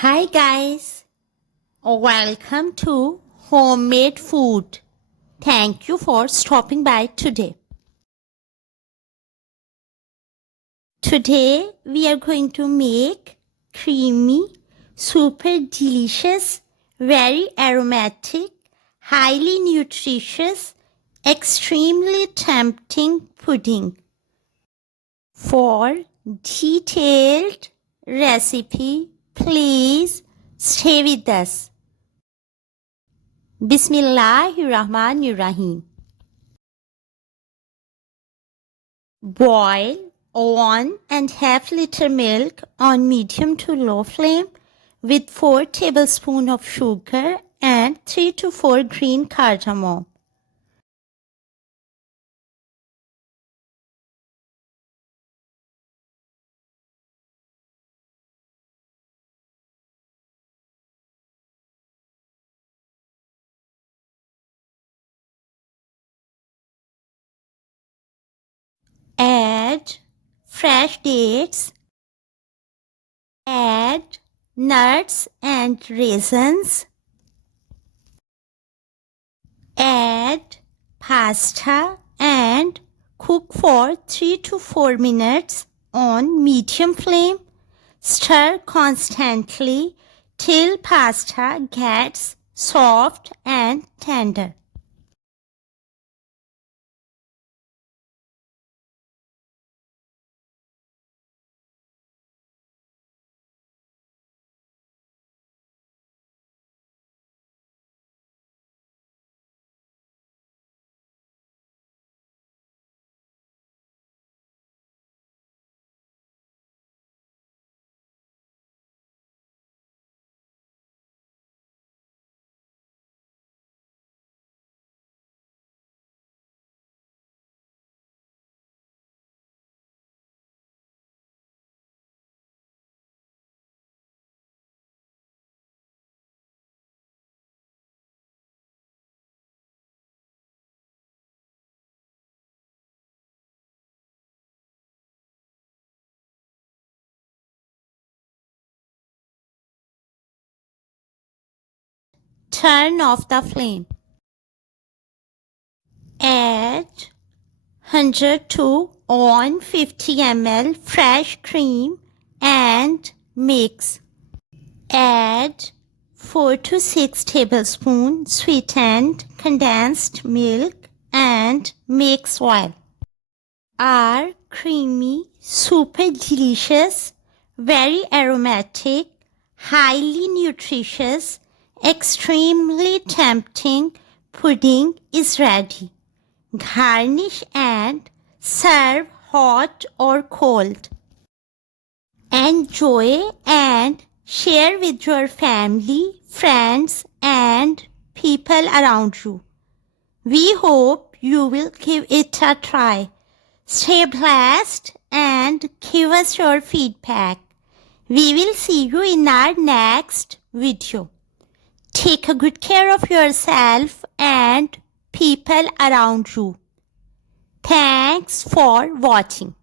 Hi guys, welcome to Homemade Food. Thank you for stopping by today. Today we are going to make creamy, super delicious, very aromatic, highly nutritious, extremely tempting pudding. For detailed recipe, please stay with us. Bismillahirrahmanirrahim. Boil 1.5 liter milk on medium to low flame with 4 tablespoons of sugar and 3 to 4 green cardamom. Add fresh dates. Add nuts and raisins. Add pasta and cook for 3 to 4 minutes on medium flame. Stir constantly till pasta gets soft and tender. Turn off the flame. Add 100 to 150 ml fresh cream and mix. Add 4 to 6 tablespoons sweetened condensed milk and mix well. Our creamy, super delicious, very aromatic, highly nutritious, extremely tempting pudding is ready. Garnish and serve hot or cold. Enjoy and share with your family, friends, and people around you. We hope you will give it a try. Stay blessed and give us your feedback. We will see you in our next video. Take a good care of yourself and people around you. Thanks for watching.